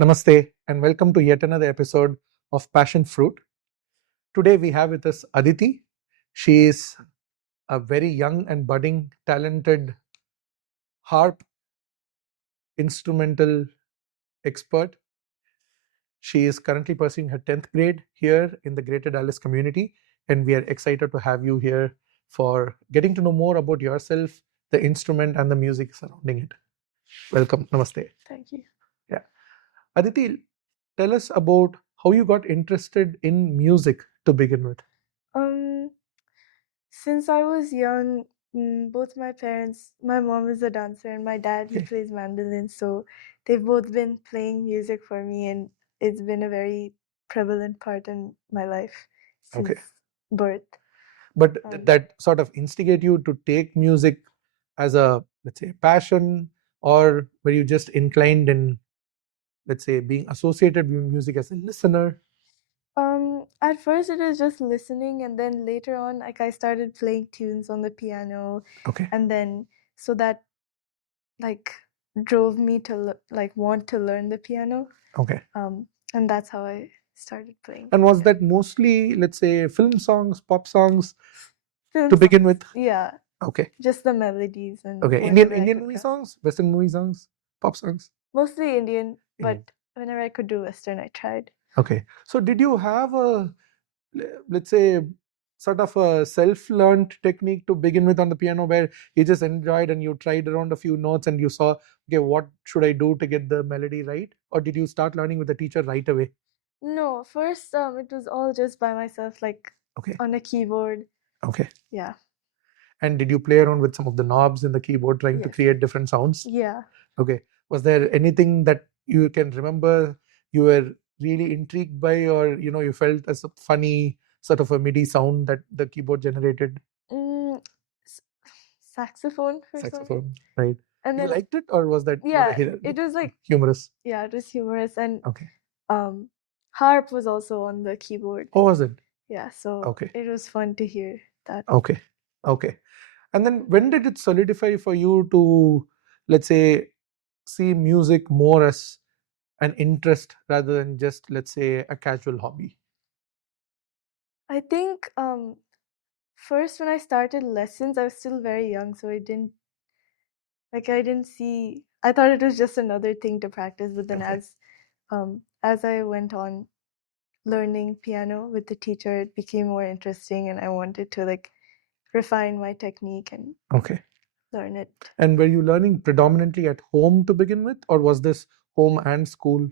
Namaste and welcome to yet another episode of Passion Fruit. Today we have with us Aditi. She is a very young and budding, talented harp instrumental expert. She is currently pursuing her 10th grade here in the Greater Dallas community, and we are excited to have you here for getting to know more about yourself, the instrument, and the music surrounding it. Welcome. Namaste. Thank you. Yeah. Aditi, tell us about how you got interested in music to begin with. Since I was young, both my parents, my mom is a dancer and my dad, he Okay. plays mandolin. So they've both been playing music for me, and it's been a very prevalent part in my life since Okay. birth. But Um, that sort of instigate you to take music as a, let's say, passion, or were you just inclined in, let's say, being associated with music as a listener? at first it was just listening, and then later on, like I started playing tunes on the piano, Okay. and then so that like drove me to like want to learn the piano. Okay. And that's how I started playing. And was that mostly, let's say, film songs, pop songs Film to begin songs. with? Yeah, Okay. just the melodies and Okay. whatever I Indian could movie grasp. songs, Western movie songs, pop songs? Mostly Indian, but Indian. whenever I could do Western, I tried. Okay. So did you have a, let's say, sort of a self-learned technique to begin with on the piano, where you just enjoyed and you tried around a few notes and you saw, okay, what should I do to get the melody right? Or did you start learning with the teacher right away? No, first it was all just by myself, like Okay. on a keyboard. Okay. Yeah. And did you play around with some of the knobs in the keyboard trying to Yes. create different sounds? Yeah. Okay. Was there anything that you can remember you were really intrigued by, or you felt as a funny sort of a MIDI sound that the keyboard generated? Mm, s- saxophone for some reason. Saxophone, right? And You then liked it, or was that not yeah, a it was like humorous? yeah, it was humorous, and Okay. harp was also on the keyboard. Oh, was it? Yeah, so Okay. it was fun to hear that. Okay. Okay. And then when did it solidify for you to, let's say, see music more as an interest rather than just, let's say, a casual hobby? I think first when I started lessons, I was still very young, so I didn't see. I thought it was just another thing to practice, but then Okay. as I went on learning piano with the teacher, it became more interesting, and I wanted to like refine my technique and Okay. learn it And were you learning predominantly at home to begin with, or was this home and school?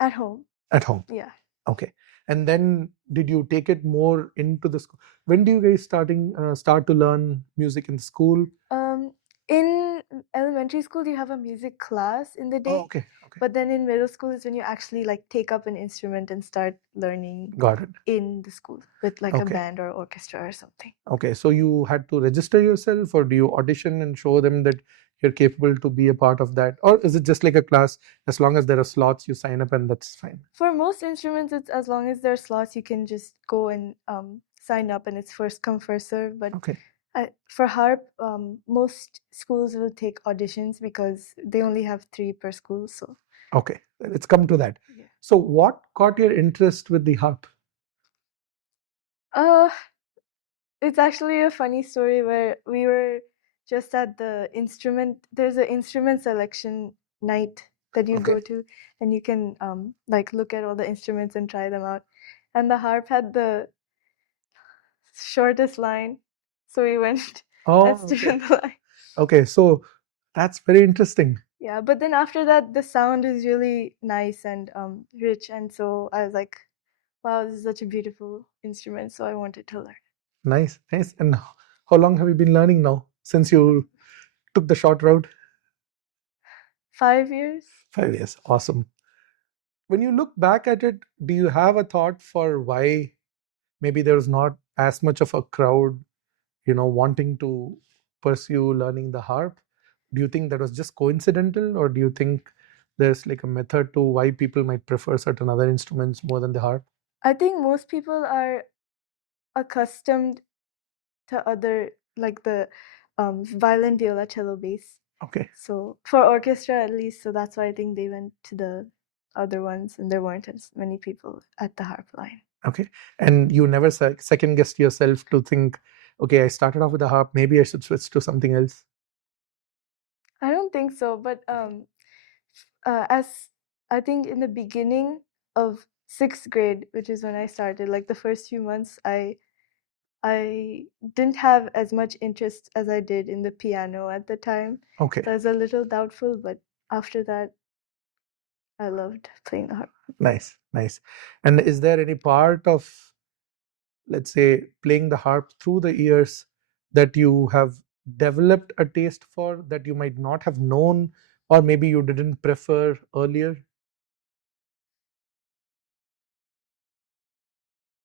at home. At home. Yeah. Okay. And then did you take it more into the school? When do you guys start to learn music in the school? In elementary school, you have a music class in the Oh, day, okay. Okay. but then in middle school is when you actually like take up an instrument and start learning Got it. in the school with like a Okay. band or orchestra or something. Okay. So you had to register yourself, or do you audition and show them that you're capable to be a part of that? Or is it just like a class, as long as there are slots, you sign up and that's fine? For most instruments, it's as long as there are slots, you can just go and sign up, and it's first come first serve. But Okay. for harp, most schools will take auditions because they only have 3 per school. So Okay. Let's come to that. yeah. So what caught your interest with the harp? Uh, it's actually a funny story where we were just at the instrument. There's an instrument selection night that you go Okay. to, and you can like look at all the instruments and try them out. And the harp had the shortest line, so we went and Oh, stood okay. in the line. Okay. So that's very interesting. Yeah, but then after that, the sound is really nice and rich, and so I was like, "Wow, this is such a beautiful instrument." So I wanted to learn. Nice. Nice. And how long have you been learning now since you took the short route? 5 years. 5 years. Awesome. When you look back at it, do you have a thought for why maybe there was not as much of a crowd, wanting to pursue learning the harp? Do you think that was just coincidental, or do you think there's like a method to why people might prefer certain other instruments more than the harp? I think most people are accustomed to other like the violin, viola, cello, bass. Okay. So for orchestra at least, so that's why I think they went to the other ones, and there weren't as many people at the harp line. Okay. And you never second guessed yourself to think, okay, I started off with a harp, maybe I should switch to something else? I don't think so, but as I think in the beginning of 6th grade, which is when I started, like the first few months, I didn't have as much interest as I did in the piano at the time. Okay. So I was a little doubtful, but after that, I loved playing the harp. Nice, nice. And is there any part of, let's say, playing the harp through the years that you have developed a taste for that you might not have known, or maybe you didn't prefer earlier?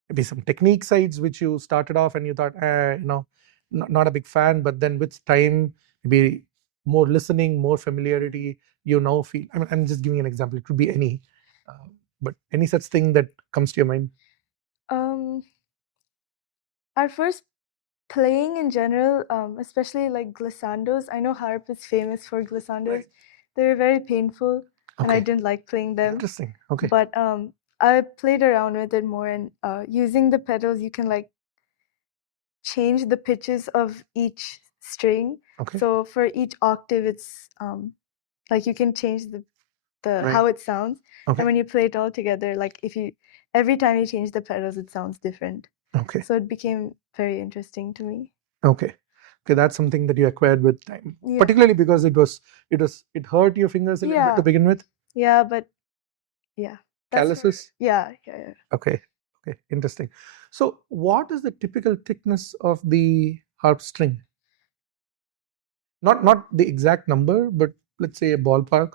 Maybe some technique sides which you started off and you thought, not a big fan, but then with time, maybe more listening, more familiarity, you now feel. I mean, I'm just giving an example. It could be any, but any such thing that comes to your mind. Um, at first, playing in general, especially like glissandos. I know harp is famous for glissandos. Right. They're very painful, and I Okay. didn't like playing them. Interesting. Okay. But I played around with it more, and using the pedals, you can like change the pitches of each string. Okay. So for each octave, it's like you can change the Right. how it sounds. Okay. And when you play it all together, like if you every time you change the pedals, it sounds different. Okay. So it became very interesting to me. Okay. Okay, that's something that you acquired with time, Yeah. particularly because it hurt your fingers a little bit Yeah. to begin with. Yeah, but yeah. That's for- Calluses. yeah, yeah, yeah. Okay. Okay. Interesting. So, what is the typical thickness of the harp string? Not the exact number, but let's say a ballpark.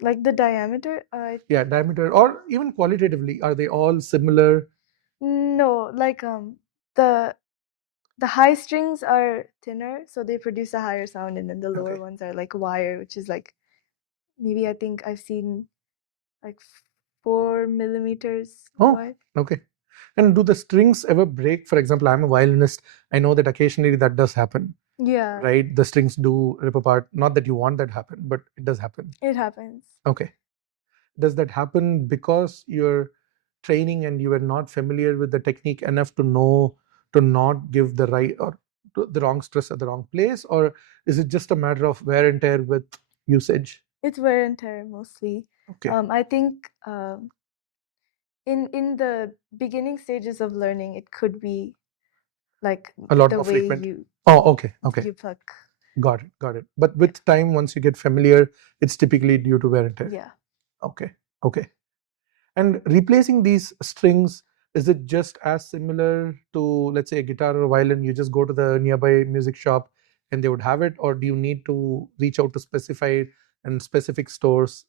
Like the diameter, Yeah, diameter, or even qualitatively, are they all similar? no, like the high strings are thinner, so they produce a higher sound, and then the lower Okay. ones are like wire, which is like maybe I think I've seen like 4 millimeters Oh, wide. okay. And do the strings ever break? For example, I'm a violinist. I know that occasionally that does happen, Yeah, right? The strings do rip apart. Not that you want that happen, but it does happen. it happens. Okay. Does that happen because you're training and you are not familiar with the technique enough to know to not give the right or the wrong stress at the wrong place, or is it just a matter of wear and tear with usage? It's wear and tear mostly. Okay. I think in the beginning stages of learning, it could be like A lot the more way frequent. you Oh, okay. Okay. you pluck. Got it. Got it. But with time, once you get familiar, it's typically due to wear and tear. Yeah. Okay. Okay. And replacing these strings, is it just as similar to, let's say, a guitar or a violin? You just go to the nearby music shop and they would have it, or do you need to reach out to specified and specific stores,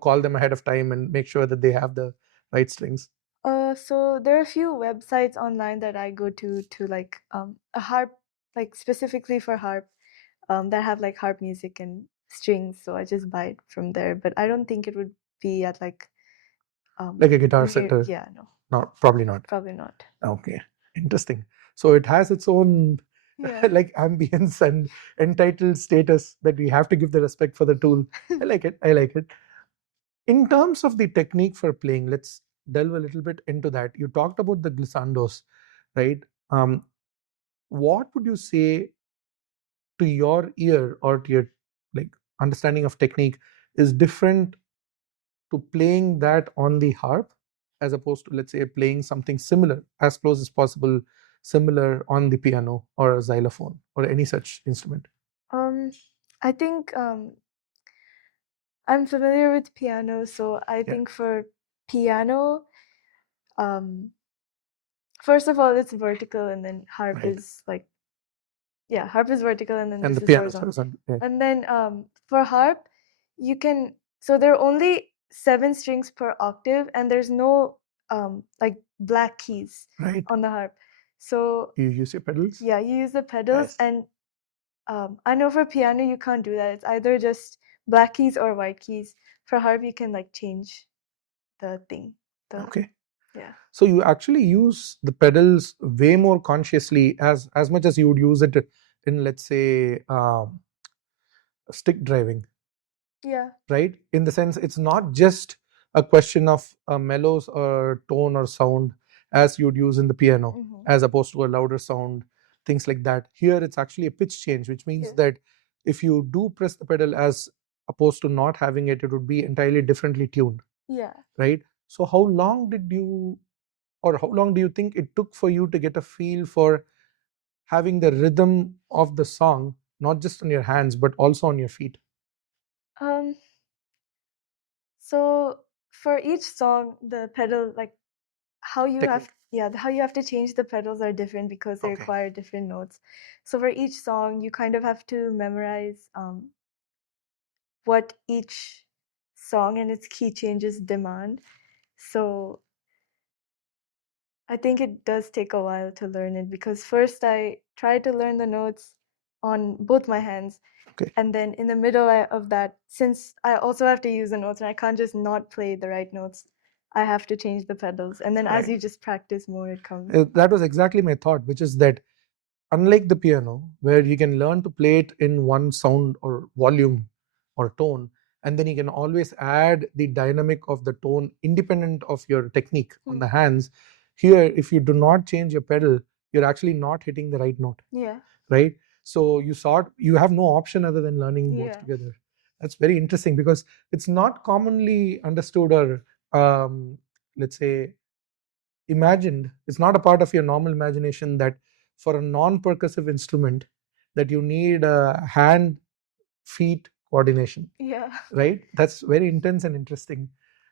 call them ahead of time and make sure that they have the right strings? So there are a few websites online that I go to like a harp, like specifically for harp, that have like harp music and strings. So I just buy it from there. But I don't think it would be at like Like a guitar center? Yeah, no, No, probably not. probably not. Okay, interesting. So it has its own Yeah. like ambience and entitled status that we have to give the respect for the tool. I like it. I like it. In terms of the technique for playing, let's delve a little bit into that. You talked about the glissandos, right? What would you say to your ear or to your like understanding of technique is different to playing that on the harp as opposed to, let's say, playing something similar, as close as possible, similar on the piano or a xylophone or any such instrument? I think I'm familiar with piano, so I Yeah. think for piano, um, first of all, it's vertical, and then harp Right. is like, yeah, harp is vertical, and then And this the is piano is horizontal. horizontal. Yeah. And then for harp, you can, so there are only 7 strings per octave, and there's no like black keys Right. on the harp. So You use your pedals? yeah, you use the pedals, Nice. and I know for piano you can't do that. It's either just black keys or white keys. For harp, you can like change the thing. Okay. Yeah. So you actually use the pedals way more consciously as much as you would use it in, let's say, stick driving. Yeah. right? In the sense, it's not just a question of mellows or tone or sound as you'd use in the piano, Mm-hmm. as opposed to a louder sound, things like that. Here, it's actually a pitch change, which means Yeah. that if you do press the pedal as opposed to not having it, it would be entirely differently tuned, Yeah. right? So, how long did you, or how long do you think it took for you to get a feel for having the rhythm of the song, not just on your hands, but also on your feet? Um. So for each song, the pedal, like how you have, Technique. yeah, how you have to change the pedals are different because they Okay. require different notes. So for each song, you kind of have to memorize what each song and its key changes demand. So I think it does take a while to learn it because first I tried to learn the notes on both my hands. Okay. And then in the middle of that, since I also have to use the notes and I can't just not play the right notes, I have to change the pedals. And then as Right. you just practice more, it comes. That was exactly my thought, which is that unlike the piano, where you can learn to play it in one sound or volume or tone, and then you can always add the dynamic of the tone independent of your technique on the hands, here, if you do not change your pedal, you're actually not hitting the right note, Yeah. right? So you have no option other than learning both Yeah. together. That's very interesting because it's not commonly understood or let's say imagined. It's not a part of your normal imagination that for a non-percussive instrument that you need a hand feet coordination, Yeah. right? That's very intense and interesting.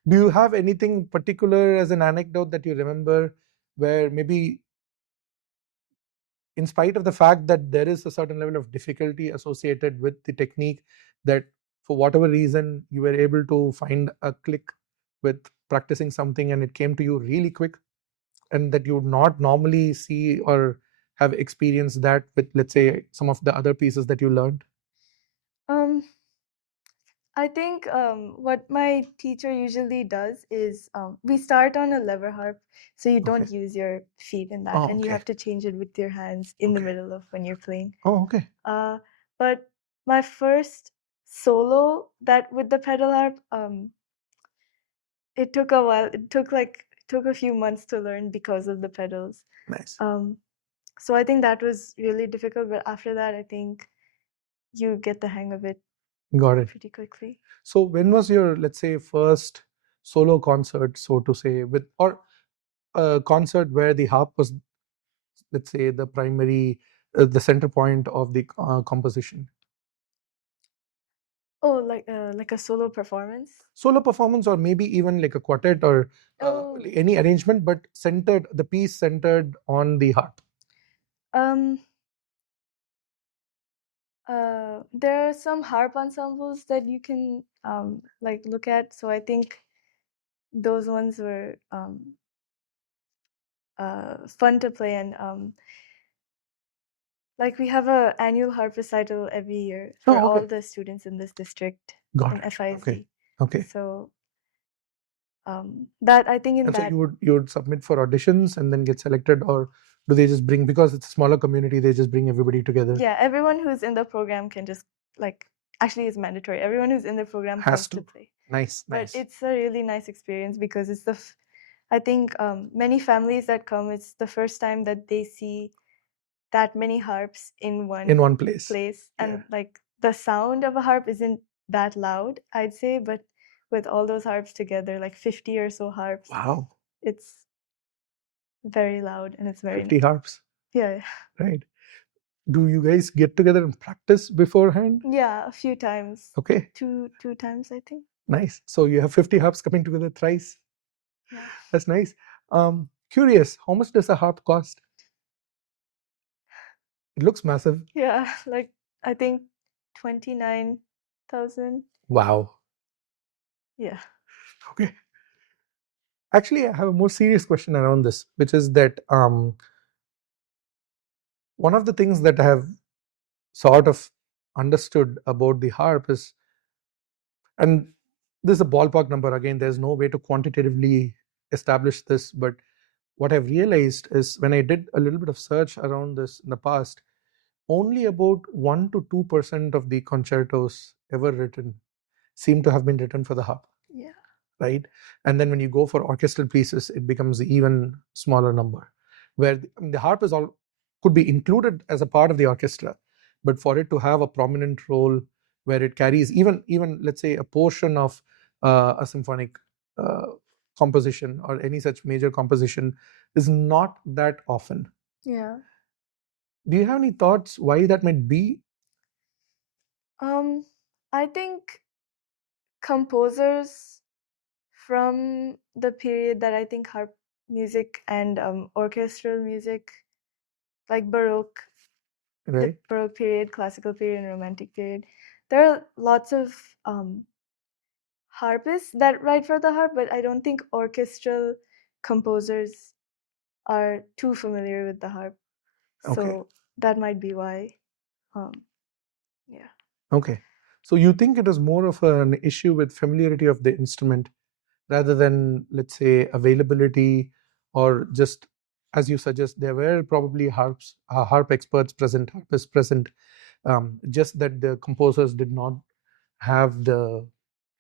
Do you have anything particular as an anecdote that you remember where maybe in spite of the fact that there is a certain level of difficulty associated with the technique, that for whatever reason you were able to find a click with practicing something and it came to you really quick, and that you would not normally see or have experienced that with, let's say, some of the other pieces that you learned? Um, I think what my teacher usually does is we start on a lever harp, so you Okay. don't use your feet in that, Oh, and you okay. have to change it with your hands in the Okay. middle of when you're playing. Oh, okay. But my first solo that with the pedal harp, it took a while. It took a few months to learn because of the pedals. Nice. So I think that was really difficult, but after that, I think you get the hang of it Got it. pretty quickly. So when was your, let's say, first solo concert, so to say, with, or a concert where the harp was, let's say, the primary, the center point of the composition? Oh, like a solo performance? Solo performance, or maybe even like a quartet or Oh, any arrangement, but centered, the piece centered on the harp. um, there are some harp ensembles that you can like look at. So I think those ones were fun to play, and like we have a annual harp recital every year for Oh, all okay. the students in this district Got in it. Okay. FISD. Okay. So that I think in And so that, you would submit for auditions and then get selected, or do they just bring, because it's a smaller community, they just bring everybody together? yeah, everyone who's in the program can just like actually it's mandatory. Everyone who's in the program Has comes to to. play. Nice, But nice. it's a really nice experience because it's I think many families that come, it's the first time that they see that many harps in In one one place. place, Yeah. and like the sound of a harp isn't that loud, I'd say, but with all those harps together, like 50 or so harps, Wow. it's very loud and it's very 50 nice. harps. Yeah, Right. Do you guys get together and practice beforehand? yeah, a few times, Okay. two times, I think. Nice. So you have 50 harps coming together thrice. Yeah, That's nice. Curious, how much does a harp cost? It looks massive. yeah, like I think 29,000. Wow. Yeah. Okay. Actually, I have a more serious question around this, which is that one of the things that I have sort of understood about the harp is, and this is a ballpark number, again, there's no way to quantitatively establish this, but what I've realized is when I did a little bit of search around this in the past, only about 1 to 2% of the concertos ever written seem to have been written for the harp, Yeah. right? And then when you go for orchestral pieces, it becomes even smaller number, where the harp is all could be included as a part of the orchestra, but for it to have a prominent role where it carries even let's say a portion of a symphonic uh, composition or any such major composition is not that often. Yeah. Do you have any thoughts why that might be? Um, I think composers from the period that I think harp music and orchestral music, like Baroque, the Right. Baroque period, classical period, and Romantic period, there are lots of harpists that write for the harp, but I don't think orchestral composers are too familiar with the harp. Okay. So that might be why. Um, yeah. Okay. So you think it is more of an issue with familiarity of the instrument rather than, let's say, availability, or just as you suggest, there were probably harp experts present, harpists present, just that the composers did not have the,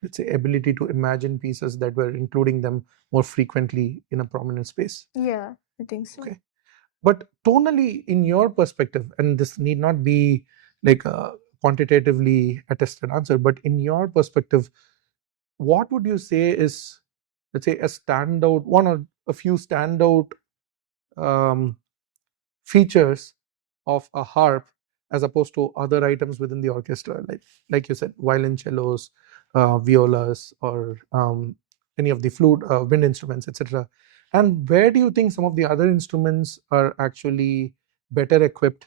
let's say, ability to imagine pieces that were including them more frequently in a prominent space. Yeah, I think so. Okay. But tonally, in your perspective, and this need not be like a quantitatively attested answer, but in your perspective, what would you say is, let's say, a standout, one or a few standout um, features of a harp as opposed to other items within the orchestra, like you said, violoncellos, violas, or any of the flute, wind instruments, etc. And where do you think some of the other instruments are actually better equipped,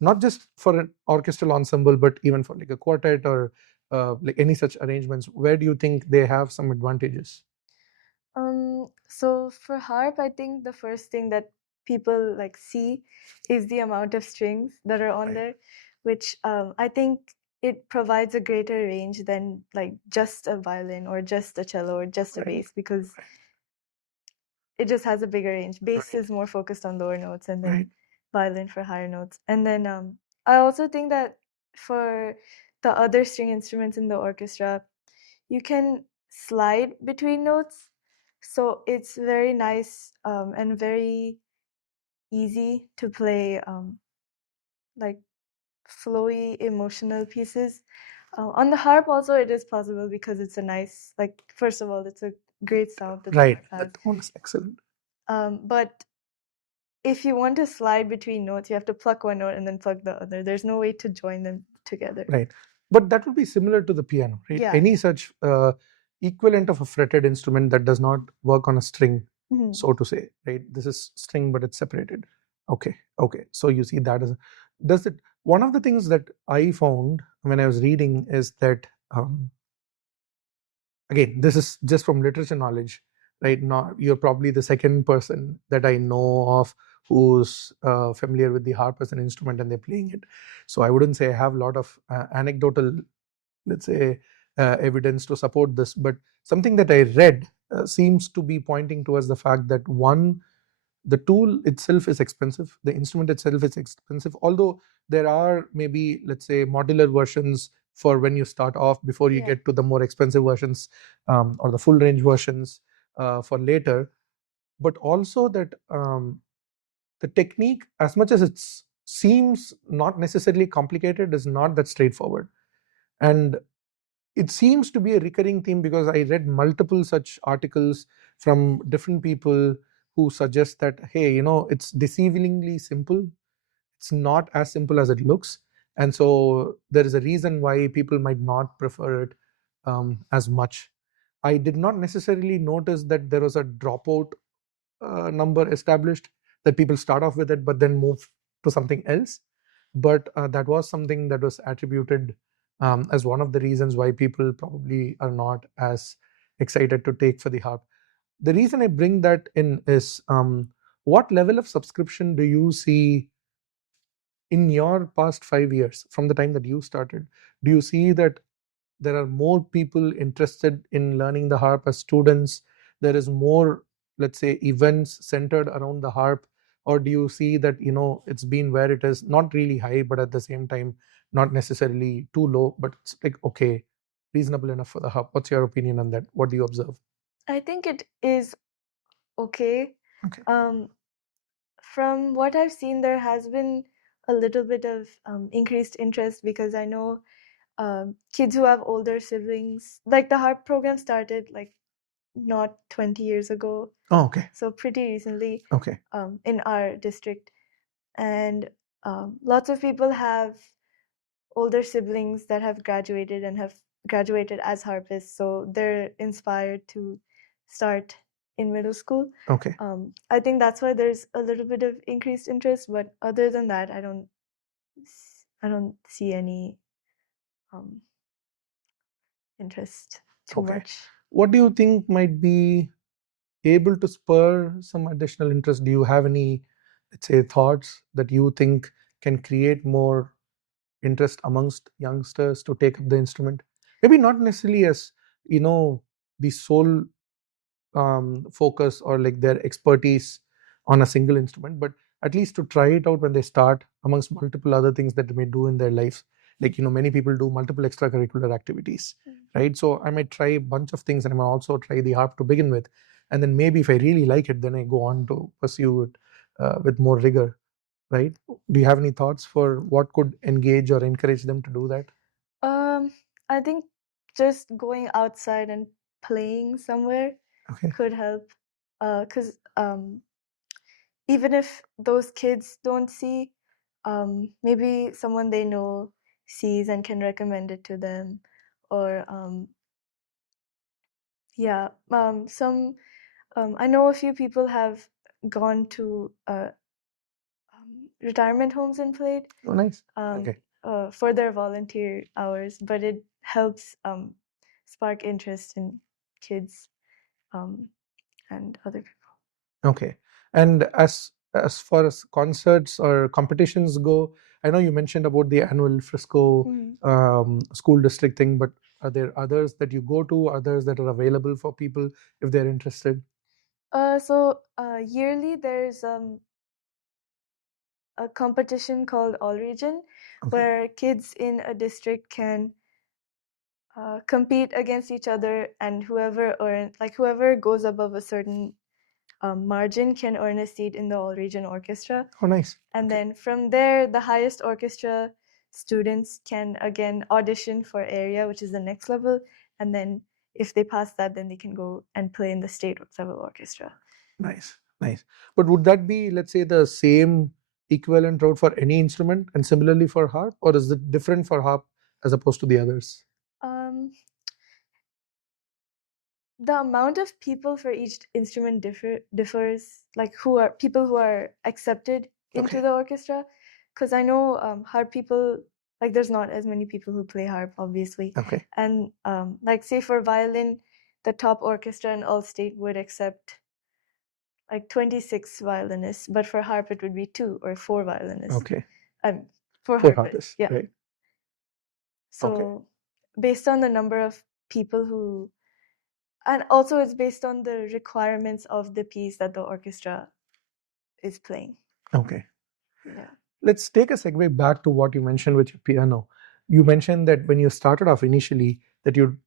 not just for an orchestral ensemble, but even for like a quartet or like any such arrangements? Where do you think they have some advantages? So for harp, I think the first thing that people like see is the amount of strings that are on Right. there, which I think it provides a greater range than like just a violin or just a cello or just a Right. bass, because Right. it just has a bigger range. Bass Right. is more focused on lower notes, and Right. then violin for higher notes. And then I also think that for the other string instruments in the orchestra, you can slide between notes, so it's very nice and very easy to play like flowy emotional pieces. On the harp also it is possible because it's a nice, like, first of all, it's a great sound that the Right. harp The has. tone is excellent. But if you want to slide between notes, you have to pluck one note and then pluck the other. There's no way to join them together. Right. But that would be similar to the piano, right? Yeah. Any such equivalent of a fretted instrument that does not work on a string, Mhm. so to say, right? This is string, but it's separated. Okay. Okay. So you see that as does it. One of the things that I found when I was reading is that again, this is just from literature knowledge, right? Now you're probably the second person that I know of who's familiar with the harp as an instrument and they're playing it. So I wouldn't say I have a lot of anecdotal, let's say, evidence to support this, but something that I read seems to be pointing towards the fact that one, the tool itself is expensive, the instrument itself is expensive, although there are maybe, let's say, modular versions for when you start off before you Yeah. get to the more expensive versions, or the full range versions for later. But also that the technique, as much as it seems not necessarily complicated, is not that straightforward. And it seems to be a recurring theme because I read multiple such articles from different people who suggest that, hey, it's deceivingly simple. It's not as simple as it looks. And so there is a reason why people might not prefer it as much. I did not necessarily notice that there was a dropout number established, that people start off with it but then move to something else. But that was something that was attributed as one of the reasons why people probably are not as excited to take for the harp. The reason I bring that in is, what level of subscription do you see in your past 5 years from the time that you started? Do you see that there are more people interested in learning the harp as students? There is more, let's say, events centered around the harp? Or do you see that it's been where it is, not really high but at the same time not necessarily too low, but it's like okay? reasonable enough for the harp? What's your opinion on that? What do you observe? I think it is okay. Okay. Um, from what I've seen, there has been a little bit of increased interest because I know kids who have older siblings, like the harp program started like not 20 years ago, Oh, okay. so pretty recently Okay. in our district. And lots of people have older siblings that have graduated and have graduated as harpists, so they're inspired to start in middle school. Okay. I think that's why there's a little bit of increased interest, but other than that, I don't see any um, interest too Okay. much. What do you think might be able to spur some additional interest? Do you have any, let's say, thoughts that you think can create more interest amongst youngsters to take up the instrument? Maybe not necessarily as, you know, the sole focus or like their expertise on a single instrument, but at least to try it out when they start amongst multiple other things that they may do in their lives. Like, you know, many people do multiple extracurricular activities, right? So I might try a bunch of things and I might also try the harp to begin with. And then maybe if I really like it, then I go on to pursue it with more rigor, right? Do you have any thoughts for what could engage or encourage them to do that? Um, I think just going outside and playing somewhere Okay. could help. Because even if those kids don't see, maybe someone they know sees and can recommend it to them, or yeah, some I know a few people have gone to retirement homes and played Oh, nice. um, Okay. for their volunteer hours, but it helps spark interest in kids um, and other people. Okay. And as far as concerts or competitions go, I know you mentioned about the annual Frisco Mhm. school district thing, but are there others that you go to, others that are available for people if they're interested? Yearly there's a competition called All Region, Okay. where kids in a district can compete against each other, and whoever goes above a certain margin can earn a seat in the All Region Orchestra. Oh, nice. And Okay. then from there, the highest orchestra students can again audition for area, which is the next level. And then if they pass that, then they can go and play in the state level orchestra. Nice. Nice. But would that be, let's say, the same equivalent route for any instrument and similarly for harp, or is it different for harp as opposed to the others? Um, the amount of people for each instrument differs, like who are people who are accepted into Okay. the orchestra. Because I know harp people, like there's not as many people who play harp, obviously. Okay. And like say for violin, the top orchestra in all state would accept like 26 violinists, but for harp it would be 2 or 4 violinists. Okay. Um, for For harpists, harpists, yeah. right? Okay. So based on the number of people who, and also it's based on the requirements of the piece that the orchestra is playing. Okay. Yeah. Let's take a segue back to what you mentioned with your piano. You mentioned that when you started off initially, that you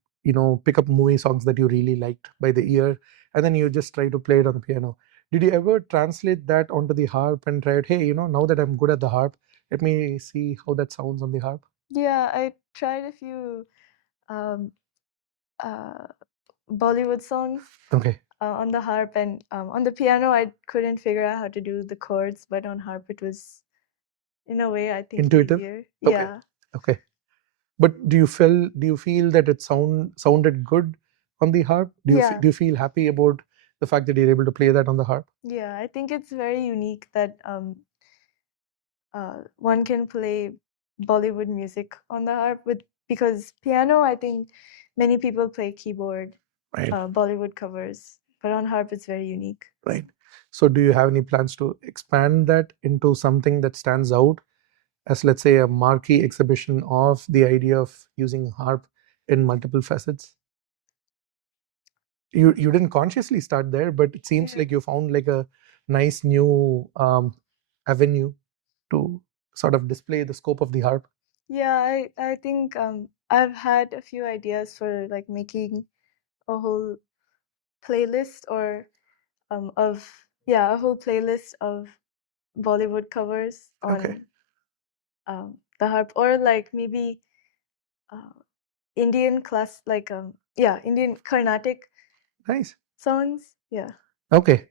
pick up movie songs that you really liked by the ear, and then you just try to play it on the piano. Did you ever translate that onto the harp and try it? Hey, now that I'm good at the harp, let me see how that sounds on the harp. Yeah, I tried a few um, uh, Bollywood songs Okay. on the harp, and on the piano I couldn't figure out how to do the chords, but on harp it was in a way I think Intuitive. easier. Okay. Yeah. Okay. But do you feel that it sounded good on the harp? Yeah. Do you feel happy about the fact that you're able to play that on the harp? Yeah, I think it's very unique that one can play Bollywood music on the harp with, because piano, I think many people play keyboard, Right. Bollywood covers, but on harp it's very unique. Right. So do you have any plans to expand that into something that stands out as, let's say, a marquee exhibition of the idea of using harp in multiple facets? You didn't consciously start there, but it seems like you found like a nice new avenue to sort of display the scope of the harp. Yeah, I think I've had a few ideas for like making a whole playlist or a whole playlist of Bollywood covers Okay, on the harp, or like maybe uh, Indian Indian Carnatic nice. songs. Yeah. Okay,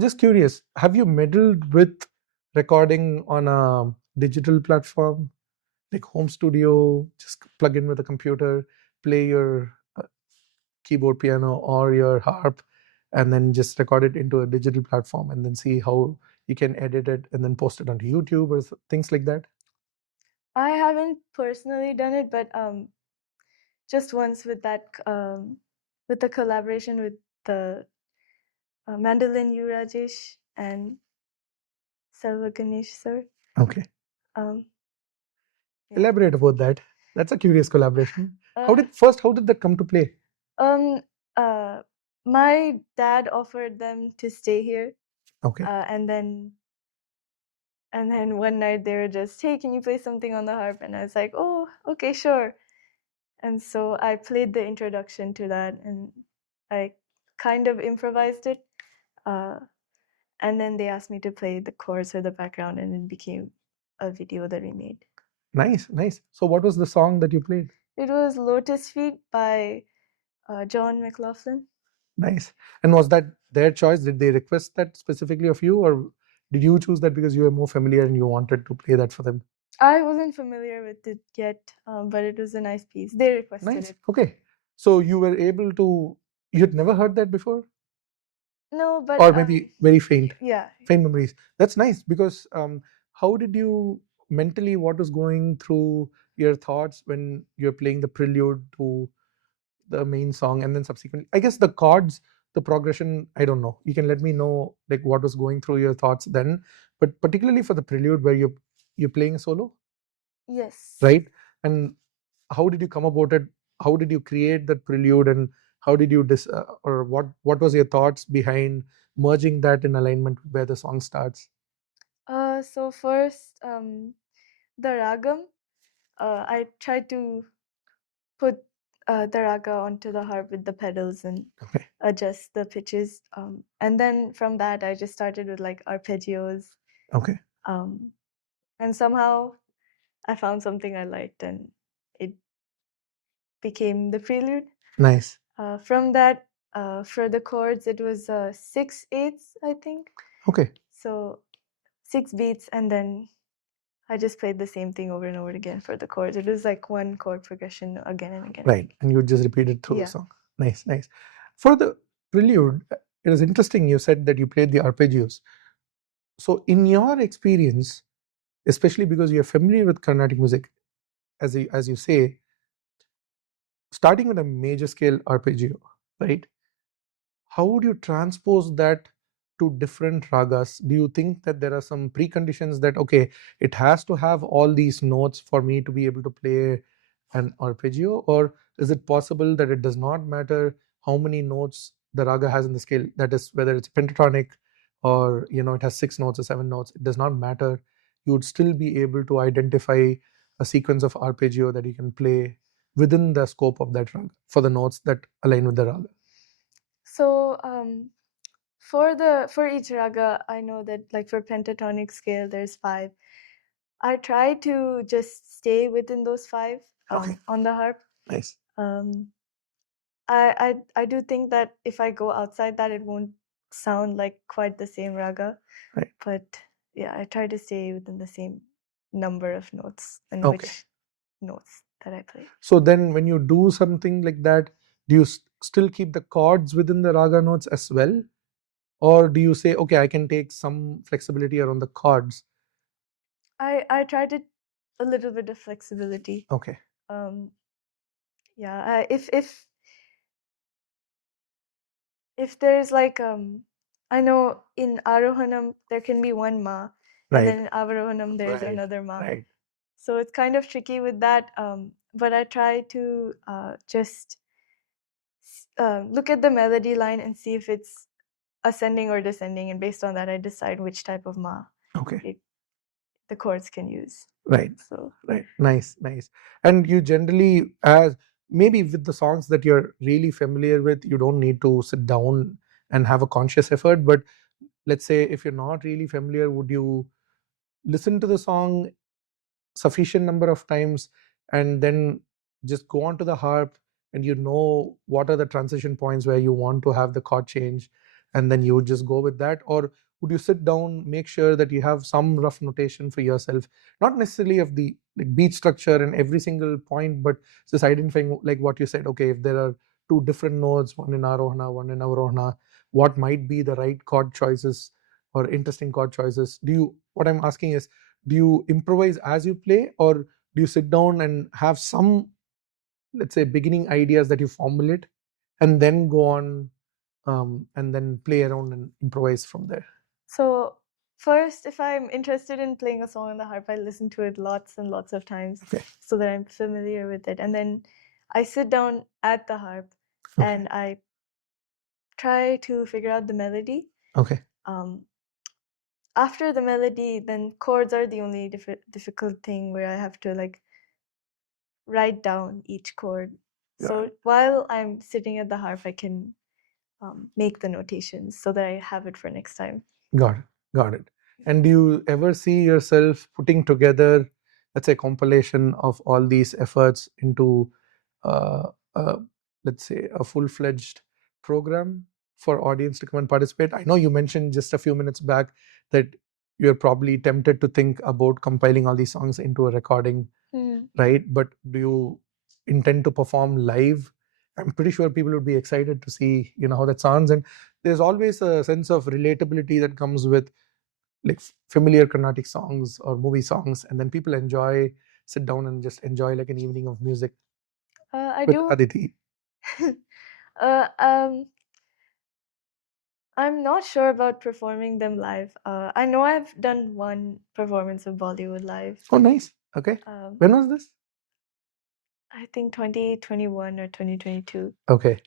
just curious. Have you meddled with recording on a digital platform like home studio? Just plug in with a computer, play your keyboard, piano, or your harp, and then just record it into a digital platform, and then see how you can edit it and then post it onto YouTube or things like that. I haven't personally done it, but just once with the collaboration with the mandolin Rajesh and Selva Ganesh sir. Okay, Um, yeah. elaborate about that. That's a curious collaboration. Uh, How did that come to play? um, uh, my dad offered them to stay here, Okay, and then one night they were just, hey, can you play something on the harp? And I was like, oh, okay, sure. And so I played the introduction to that, and I kind of improvised it. Uh, and then they asked me to play the chorus or the background, and it became a video that we made. nice, nice. So, what was the song that you played? It was Lotus Feet by John McLaughlin. Nice. And was that their choice? Did they request that specifically of you, or did you choose that because you were more familiar and you wanted to play that for them? I wasn't familiar with it yet, but it was a nice piece. They requested Nice. it. Okay. So you were able to, you had never heard that before? No, but Or maybe very yeah. faint memories. That's nice because how did you mentally, what was going through your thoughts when you're playing the prelude to the main song and then subsequently, I guess the chords, the progression, I don't know. You can let me know like what was going through your thoughts then, but particularly for the prelude where you're playing a solo, Yes. right? And how did you come about it? How did you create that prelude, and how did you or what was your thoughts behind merging that in alignment with where the song starts? So first, the ragam. I tried to put the raga onto the harp with the pedals and Okay, adjust the pitches. And then from that, I just started with like arpeggios. okay, Um, and somehow I found something I liked, and it became the prelude. nice. From that, for the chords, it was 6/8, I think. Okay, So 6 beats, and then I just played the same thing over and over again for the chords. It was like one chord progression again and again and right. again. And you just repeat it through the Yeah. song. Nice, nice. For the prelude, it was interesting. You said that you played the arpeggios. So, in your experience, especially because you're familiar with Carnatic music, as you say, starting with a major scale arpeggio, right? How would you transpose that to different ragas? Do you think that there are some preconditions that okay, it has to have all these notes for me to be able to play an arpeggio, or is it possible that it does not matter how many notes the raga has in the scale, that is whether it's pentatonic or it has 6 notes or 7 notes, it does not matter, you would still be able to identify a sequence of arpeggio that you can play within the scope of that raga for the notes that align with the raga? So for each raga, I know that like for pentatonic scale, there's 5. I try to just stay within those 5 Okay, on the harp. nice. Um, I do think that if I go outside that, it won't sound like quite the same raga. Right. But yeah, I try to stay within the same number of notes and Okay. which notes that I play. So then when you do something like that, do you still keep the chords within the raga notes as well? Or do you say, okay, I can take some flexibility around the chords? I tried it a little bit of flexibility. Okay. Um, yeah, if there's like I know in Arohanam there can be one ma, and Right. then in Avarohanam there's Right. another ma. Right. So it's kind of tricky with that. But I try to just look at the melody line and see if it's ascending or descending, and based on that I decide which type of ma Okay. it the chords can use. Right. So Right. Nice. And you generally, as maybe with the songs that you're really familiar with, you don't need to sit down and have a conscious effort. But let's say if you're not really familiar, would you listen to the song sufficient number of times and then just go on to the harp, and you know what are the transition points where you want to have the chord change, and then you would just go with that? Or would you sit down, make sure that you have some rough notation for yourself, not necessarily of the like beat structure and every single point, but just identifying, like what you said, okay, if there are two different notes, one in arohana, one in avrohana, what might be the right chord choices or interesting chord choices? Do you, what I'm asking is, do you improvise as you play, or do you sit down and have some, let's say, beginning ideas that you formulate and then go on and then play around and improvise from there? So first, if I'm interested in playing a song on the harp, I listen to it lots and lots of times, Okay. so that I'm familiar with it. And then I sit down at the harp, Okay. and I try to figure out the melody. Okay. After the melody, then chords are the only difficult thing where I have to like write down each chord. So while I'm sitting at the harp, I can make the notations so that I have it for next time. Got it. And do you ever see yourself putting together, let's say, compilation of all these efforts into, uh, uh, let's say, a full-fledged program for audience to come and participate? I know you mentioned just a few minutes back that you're probably tempted to think about compiling all these songs into a recording, right? But do you intend to perform live? I'm pretty sure people would be excited to see, how that sounds. And there's always a sense of relatability that comes with like familiar Carnatic songs or movie songs, and then people sit down and just enjoy like an evening of music I with do. Aditi. I'm not sure about performing them live. I know I've done one performance of Bollywood live. Oh, nice. Okay. When was this? I think 2021 or 2022. Okay.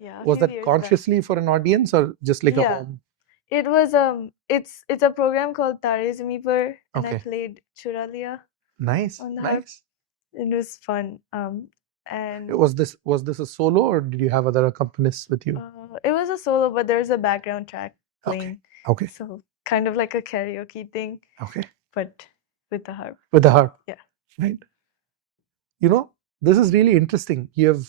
Yeah. Was that consciously for an audience or just like a home? It was it's a program called Tare Zami Par, and I played Churaliya. Nice. On the harp. It was fun. And was this a solo, or did you have other accompanists with you? It was a solo, but there's a background track playing. Okay. So kind of like a karaoke thing. Okay. But with the harp. With the harp. Yeah. Right. This is really interesting. You have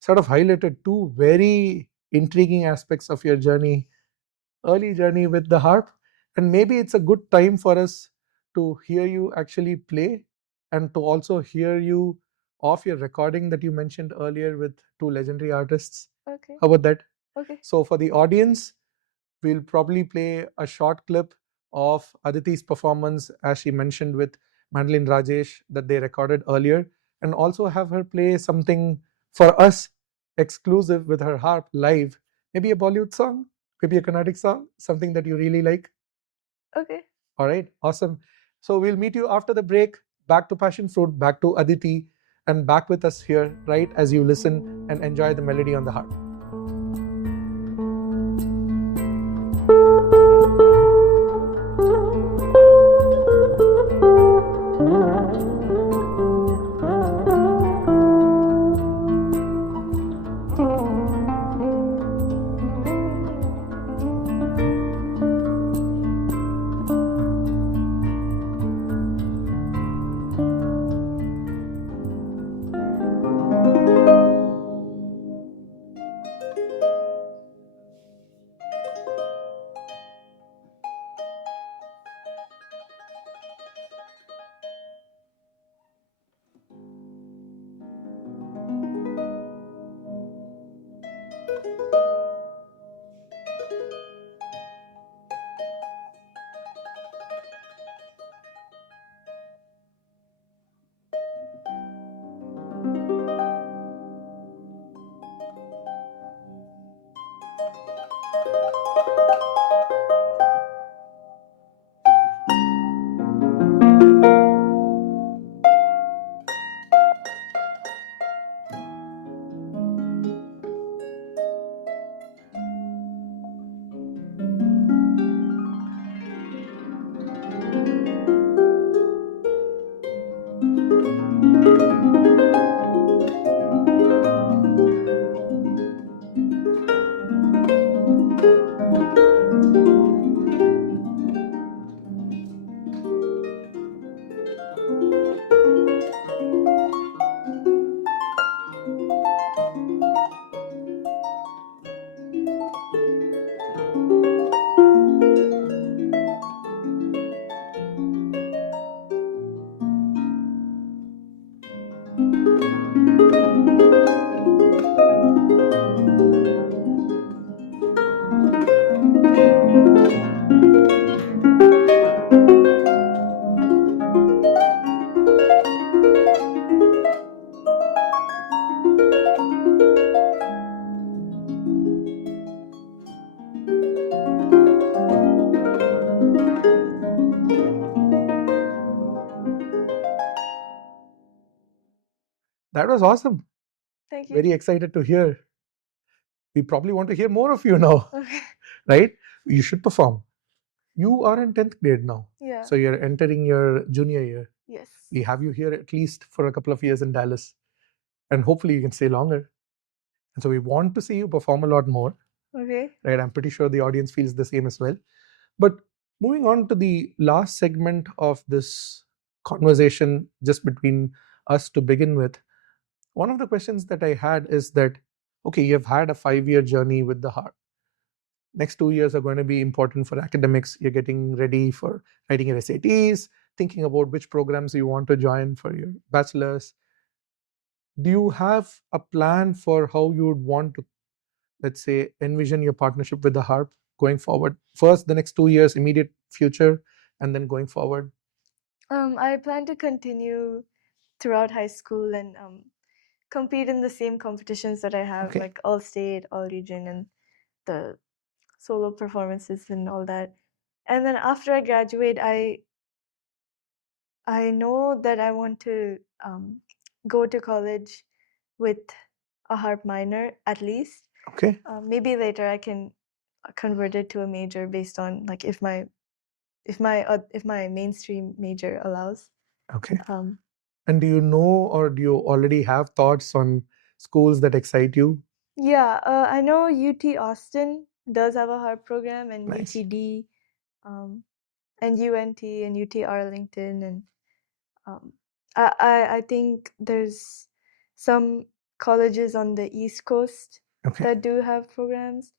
sort of highlighted two very intriguing aspects of your early journey with the harp. And maybe it's a good time for us to hear you actually play, and to also hear you off your recording that you mentioned earlier with two legendary artists. Okay. How about that? Okay. So for the audience, we'll probably play a short clip of Aditi's performance, as she mentioned, with Mandolin Rajesh that they recorded earlier, and also have her play something for us exclusive with her harp live. Maybe a Bollywood song, maybe a Carnatic song, something that you really like. Okay. All right, awesome. So we'll meet you after the break. Back to Passion Fruit, back to Aditi, and back with us here, right, as you listen and enjoy the melody on the harp. That was awesome. Thank you. Very excited to hear. We probably want to hear more of you now, Okay. right? You should perform. You are in 10th grade now. Yeah. So you're entering your junior year. Yes. We have you here at least for a couple of years in Dallas. And hopefully you can stay longer. And so we want to see you perform a lot more. Okay. Right? I'm pretty sure the audience feels the same as well. But moving on to the last segment of this conversation, just between us to begin with, one of the questions that I had is that, okay, you've had a 5-year journey with the harp. Next 2 years are going to be important for academics. You're getting ready for writing your SATs, thinking about which programs you want to join for your bachelor's. Do you have a plan for how you would want to, let's say, envision your partnership with the harp going forward? First, the next 2 years, immediate future, and then going forward. I plan to continue throughout high school and compete in the same competitions that I have, Okay. like all state, all region, and the solo performances and all that. And then after I graduate, I know that I want to go to college with a harp minor at least. Okay. Maybe later I can convert it to a major based on like if my mainstream major allows. Okay. Um, And do you know, or do you already have thoughts on schools that excite you? yeah, I know UT Austin does have a harp program, and Nice. UTD, and UNT and UT Arlington, and um, I think there's some colleges on the East Coast Okay. that do have programs,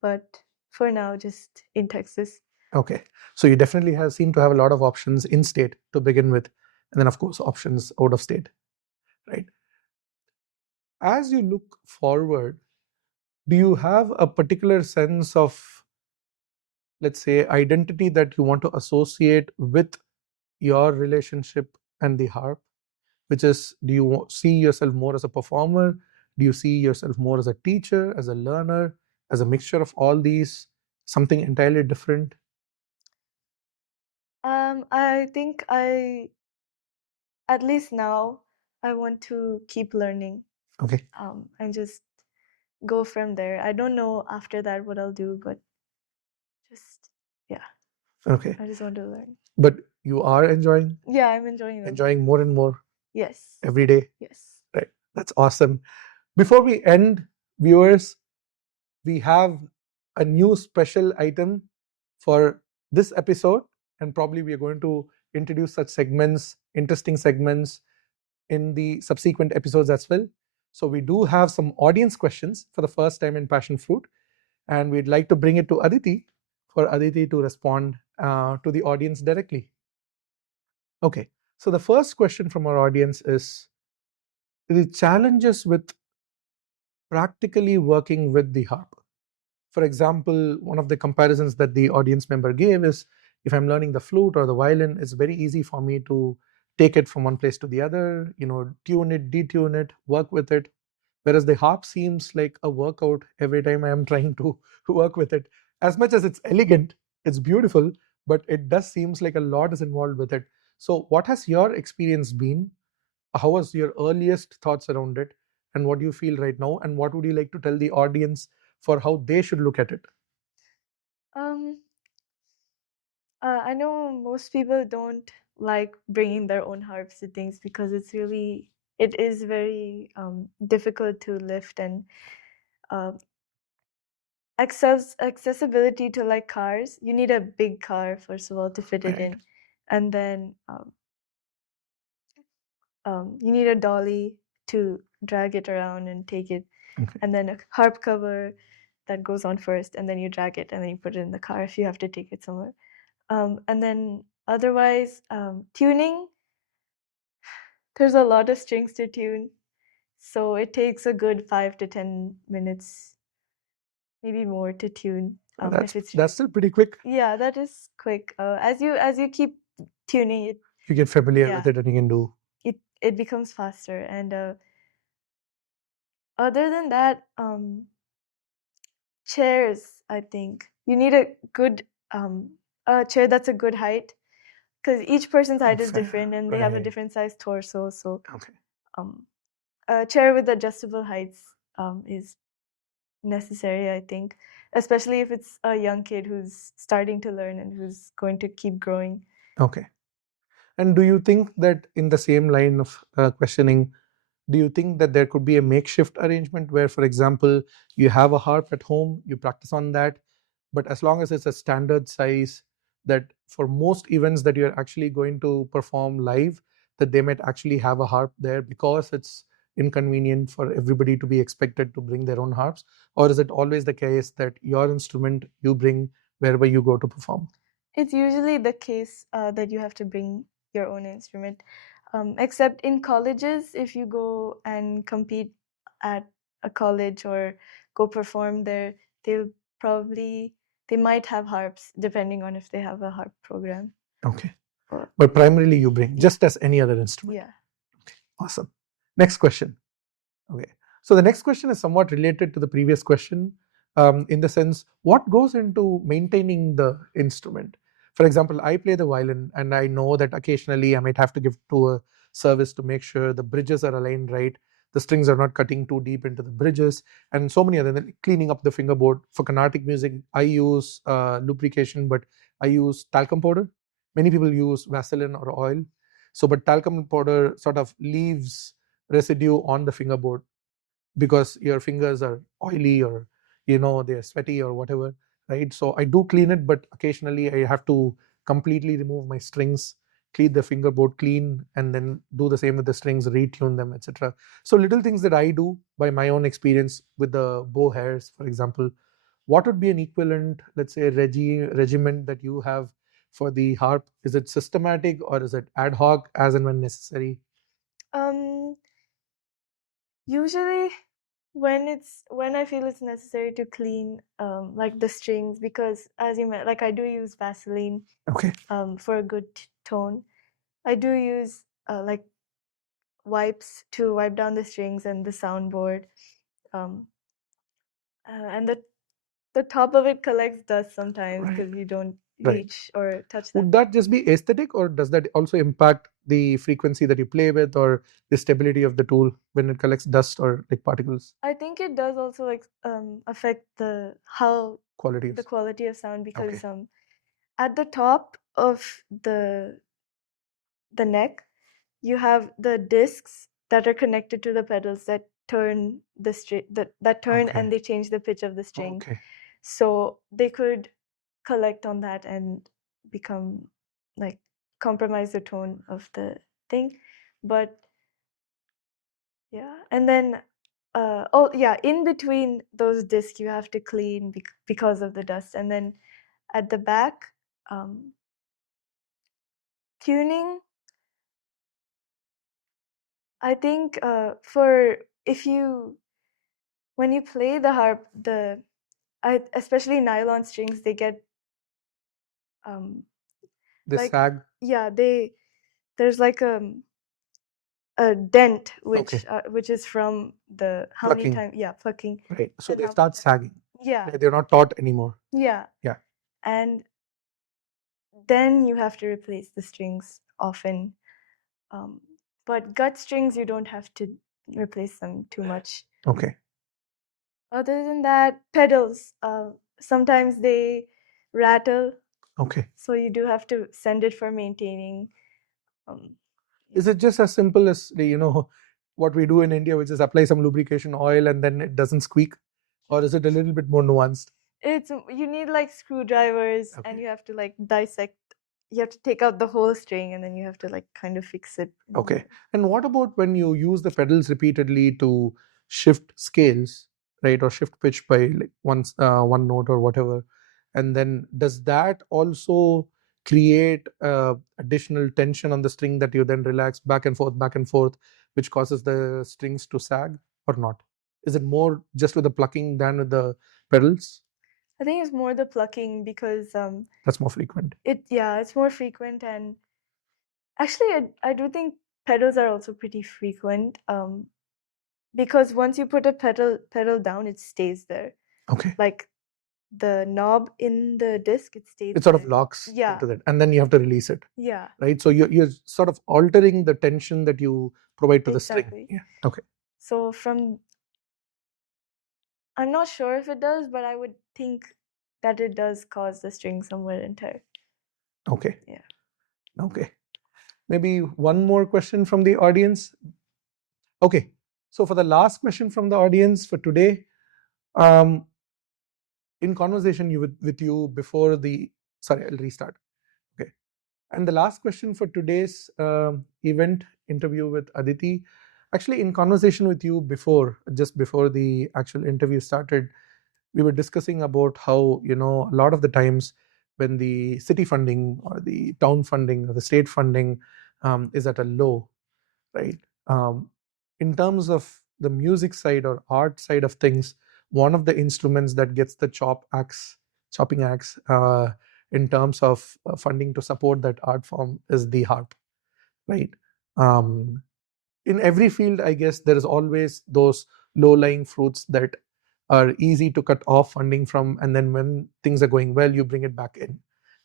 but for now, just in Texas. Okay. So you definitely seem to have a lot of options in state to begin with, and then of course options out of state, right? As you look forward, do you have a particular sense of, let's say, identity that you want to associate with your relationship and the harp? Which is, do you see yourself more as a performer? Do you see yourself more as a teacher, as a learner, as a mixture of all these, something entirely different? I think at least now, I want to keep learning, Okay. and just go from there. I don't know after that what I'll do, but just yeah, Okay. I just want to learn. But you are enjoying Yeah, I'm enjoying them. enjoying more and more Yes. every day. Yes. Right. That's awesome. Before we end, viewers, we have a new special item for this episode, and probably we are going to introduce such segments, interesting segments, in the subsequent episodes as well. So we do have some audience questions for the first time in Passion Fruit, and we'd like to bring it to Aditi for Aditi to respond to the audience directly. Okay, so the first question from our audience is the challenges with practically working with the harp. For example, one of the comparisons that the audience member gave is, if I'm learning the flute or the violin, it's very easy for me to take it from one place to the other, tune it, detune it, work with it. Whereas the harp seems like a workout every time I am trying to work with it. As much as it's elegant, it's beautiful, but it does seems like a lot is involved with it. So what has your experience been? How was your earliest thoughts around it? And what do you feel right now? And what would you like to tell the audience for how they should look at it? Um, I know most people don't like bringing their own harps to things because it is very difficult to lift, and uh, accessibility to like cars. You need a big car first of all to fit it Right. in, and then you need a dolly to drag it around and take it, Okay. and then a harp cover that goes on first, and then you drag it, and then you put it in the car if you have to take it somewhere. And then otherwise, tuning, there's a lot of strings to tune, so it takes a good 5 to 10 minutes, maybe more, to tune. That's If it's that's still pretty quick. yeah, that is quick. As you keep tuning it, You get familiar yeah, with it and you can do. it becomes faster. And other than that, chairs, I think you need a good a chair that's a good height, because each person's height is Fair. different and they have a Right. different size torso. So Okay. um A chair with adjustable heights is necessary, I think, especially if it's a young kid who's starting to learn and who's going to keep growing. Okay. And do you think that in the same line of questioning, do you think that there could be a makeshift arrangement where, for example, you have a harp at home, you practice on that, but as long as it's a standard size, that for most events that you're actually going to perform live, that they might actually have a harp there because it's inconvenient for everybody to be expected to bring their own harps? Or is it always the case that your instrument you bring wherever you go to perform? It's usually the case that you have to bring your own instrument, except in colleges. If you go and compete at a college or go perform there, they'll probably they might have harps depending on if they have a harp program. Okay. Or, But primarily you bring, just as any other instrument. yeah. Awesome. Next question. Okay. So the next question is somewhat related to the previous question, in the sense, what goes into maintaining the instrument? For example, I play the violin, and I know that occasionally I might have to give to a service to make sure the bridges are aligned right, the strings are not cutting too deep into the bridges, and so many other, cleaning up the fingerboard. For Carnatic music, I use lubrication, but I use talcum powder. Many people use Vaseline or oil. So, but talcum powder sort of leaves residue on the fingerboard because your fingers are oily, or they're sweaty or whatever, right? So I do clean it, but occasionally I have to completely remove my strings, clean the fingerboard clean, and then do the same with the strings, retune them, etc. So little things that I do by my own experience with the bow hairs, for example. What would be an equivalent, let's say, regiment that you have for the harp? Is it systematic or is it ad hoc, as and when necessary? Usually when I feel it's necessary to clean like the strings, because as you meant, like I do use Vaseline Okay. for a good tone. I do use like wipes to wipe down the strings and the soundboard, um, and the top of it collects dust sometimes Right. because you don't Right. reach or touch that. Would that just be aesthetic, or does that also impact the frequency that you play with, or the stability of the tool when it collects dust or like particles? I think it does also like affect the how Quality of the quality of sound, because Okay. At the top of the neck, you have the discs that are connected to the pedals that turn the string that turn Okay. and they change the pitch of the string. Okay. So they could collect on that and become like compromise the tone of the thing. But yeah, and then oh yeah, in between those discs you have to clean because of the dust, and then at the back, tuning. I think for if you when you play the harp, especially nylon strings, they get They like sag. yeah, there's like a dent Okay. which is from the how many Plucking. times, yeah, plucking, Right. So and they how start sagging. yeah, Right? They're not taut anymore. yeah, Yeah. and then you have to replace the strings often. Um, but gut strings you don't have to replace them too much. Okay. Other than that, pedals, sometimes they rattle, Okay. so you do have to send it for maintaining. Um, Is it just as simple as what we do in India, which is apply some lubrication oil and then it doesn't squeak, or is it a little bit more nuanced? it's you need like screwdrivers, and Okay. you have to like dissect. You have to take out the whole string, and then you have to like kind of fix it. Okay. And what about when you use the pedals repeatedly to shift scales, right, or shift pitch by like one note or whatever, and then does that also create additional tension on the string that you then relax back and forth, which causes the strings to sag, or not? Is it more just with the plucking than with the pedals? I think it's more the plucking, because That's more frequent. it's more frequent, and actually I do think pedals are also pretty frequent. Because once you put a pedal down, it stays there. Okay. Like the knob in the disc, it stays It sort of there. locks Yeah. into that, and then you have to release it. Yeah. Right. So you're sort of altering the tension that you provide to the string. Exactly. Yeah. Okay. So I'm not sure if it does, but I would think that it does cause the string some wear and tear. Okay. Yeah. Okay. Maybe one more question from the audience. Okay. So for the last question from the audience for today, um, in conversation with you before the, sorry, I'll restart. Okay. And the last question for today's event interview with Aditi, actually in conversation with you before, just before the actual interview started, we were discussing about how, a lot of the times when the city funding or the town funding or the state funding is at a low, right? Um, in terms of the music side or art side of things, one of the instruments that gets the chopping axe in terms of funding to support that art form is the harp, right? Um, in every field, I guess there is always those low-lying fruits that are easy to cut off funding from, and then when things are going well, you bring it back in,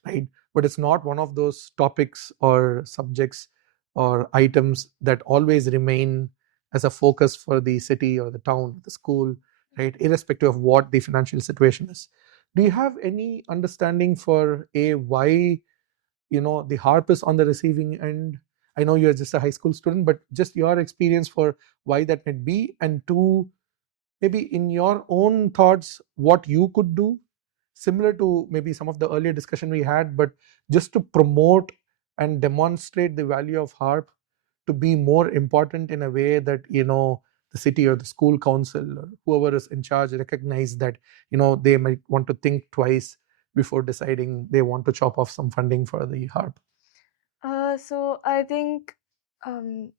right? But it's not one of those topics or subjects or items that always remain as a focus for the city or the town, the school, right? Irrespective of what the financial situation is. Do you have any understanding for why the harp is on the receiving end? I know you're just a high school student, but just your experience for why that might be, and two, maybe in your own thoughts what you could do, similar to maybe some of the earlier discussion we had, but just to promote and demonstrate the value of harp to be more important in a way that the city or the school council or whoever is in charge recognize that they might want to think twice before deciding they want to chop off some funding for the harp. So I think um,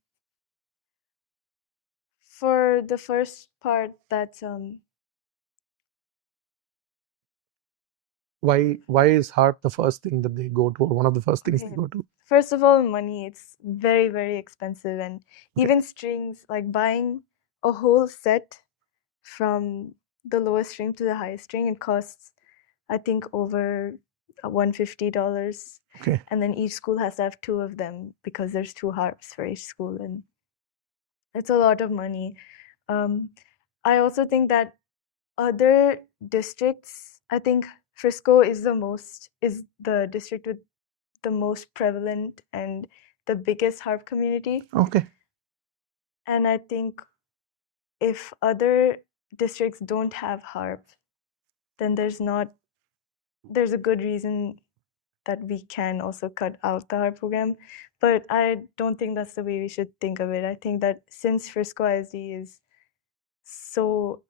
for the first part, that's Why is harp the first thing that they go to, or one of the first things they okay. go to? First of all, money. It's very, very expensive, and Okay. even strings, like buying a whole set from the lowest string to the highest string, it costs, I think, over $150. Okay. And then each school has to have two of them because there's two harps for each school, and it's a lot of money. I also think that other districts, I think Frisco is the district with the most prevalent and the biggest harp community. Okay. And I think if other districts don't have harp, then there's a good reason that we can also cut out the harp program. But I don't think that's the way we should think of it. I think that since Frisco ISD is so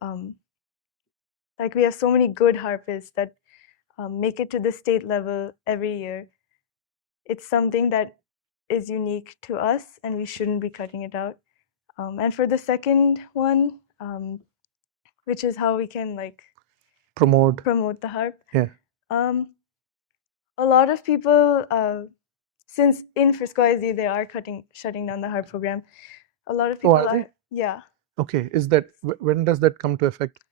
like we have so many good harpists that make it to the state level every year, it's something that is unique to us and we shouldn't be cutting it out. And for the second one, which is how we can like Promote. the harp, Yeah. um, a lot of people, since in Frisco ISD they are shutting down the harp program, a lot of Oh, people are they? are, yeah. Okay. Is that when does that come to effect?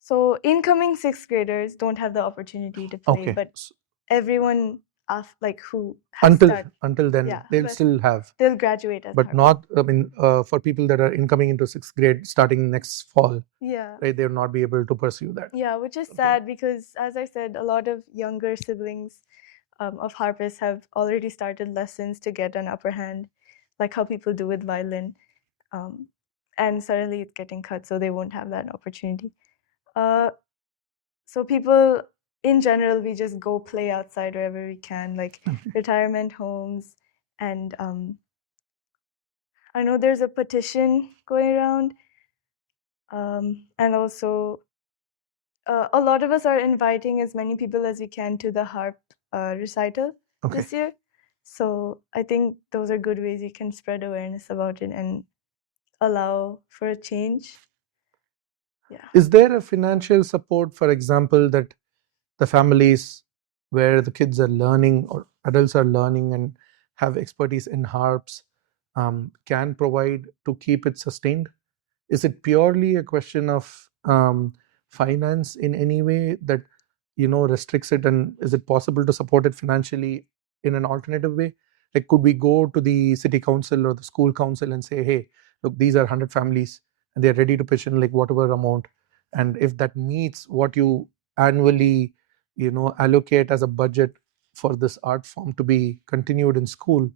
So incoming sixth graders don't have the opportunity to play, Okay. but everyone like who has Until started, until then, yeah, they'll still have, they'll graduate as but harp. not. I mean, for people that are incoming into sixth grade starting next fall, Yeah. right? They'll not be able to pursue that. Yeah, which is Okay. sad because, as I said, a lot of younger siblings of harpists have already started lessons to get an upper hand, like how people do with violin. Um, and suddenly it's getting cut, so they won't have that opportunity. So people, in general, we just go play outside wherever we can, like retirement homes. And I know there's a petition going around. And also, a lot of us are inviting as many people as we can to the harp recital Okay. this year. So I think those are good ways you can spread awareness about it and allow for a change. Yeah. Is there a financial support, for example, that the families where the kids are learning or adults are learning and have expertise in harps can provide to keep it sustained? Is it purely a question of finance in any way that restricts it, and is it possible to support it financially in an alternative way? Like, could we go to the city council or the school council and say, hey, look, these are 100 families and they're ready to pitch in like whatever amount, and if that meets what you annually allocate as a budget for this art form to be continued in school,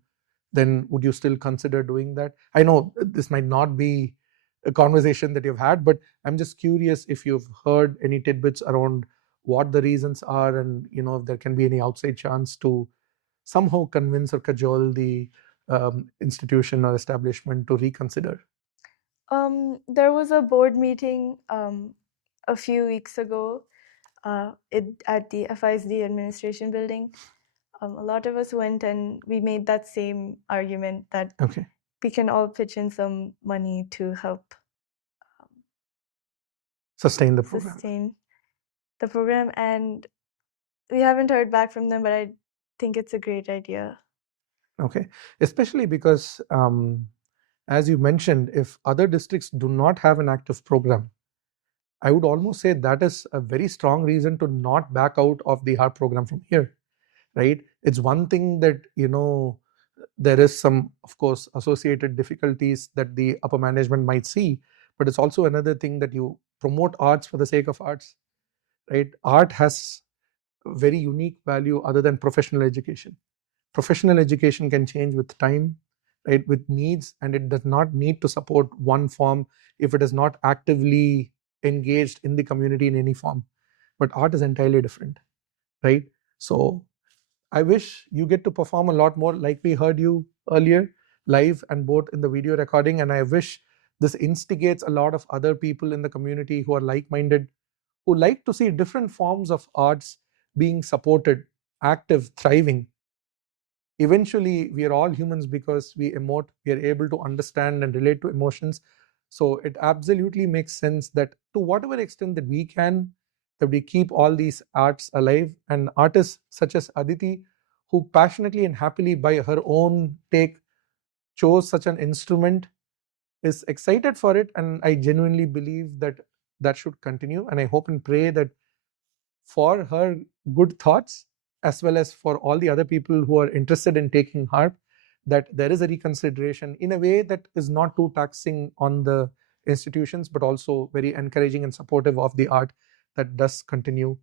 then would you still consider doing that? I know this might not be a conversation that you've had, but I'm just curious if you've heard any tidbits around what the reasons are, and if there can be any outside chance to somehow convince or cajole the institution or establishment to reconsider. There was a board meeting a few weeks ago at the FISD administration building. A lot of us went and we made that same argument that Okay. we can all pitch in some money to help Sustain the program. sustain the program, and we haven't heard back from them, but I think it's a great idea. Okay. Especially because, as you mentioned, if other districts do not have an active program, I would almost say that is a very strong reason to not back out of the HARP program from here, right? It's one thing that, there is some, of course, associated difficulties that the upper management might see, but it's also another thing that you promote arts for the sake of arts, right? Art has very unique value other than professional education. Professional education can change with time, right, with needs, and it does not need to support one form if it is not actively engaged in the community in any form. But art is entirely different, right? So I wish you get to perform a lot more, like we heard you earlier, live and both in the video recording. And I wish this instigates a lot of other people in the community who are like-minded, who like to see different forms of arts being supported, active, thriving. Eventually, we are all humans because we emote, we are able to understand and relate to emotions. So it absolutely makes sense that to whatever extent that we can, that we keep all these arts alive. And artists such as Aditi, who passionately and happily by her own take chose such an instrument, is excited for it. And I genuinely believe that that should continue. And I hope and pray that for her good thoughts, as well as for all the other people who are interested in taking harp, that there is a reconsideration in a way that is not too taxing on the institutions, but also very encouraging and supportive of the art that does continue.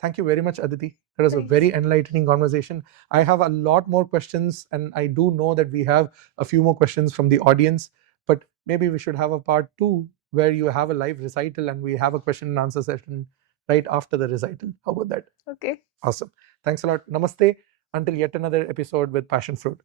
Thank you very much, Aditi. That was a Thanks. very enlightening conversation. I have a lot more questions, and I do know that we have a few more questions from the audience, but maybe we should have a part 2 where you have a live recital and we have a question and answer session right after the recital. How about that? Okay. Awesome. Thanks a lot. Namaste. Until yet another episode with Passion Fruit.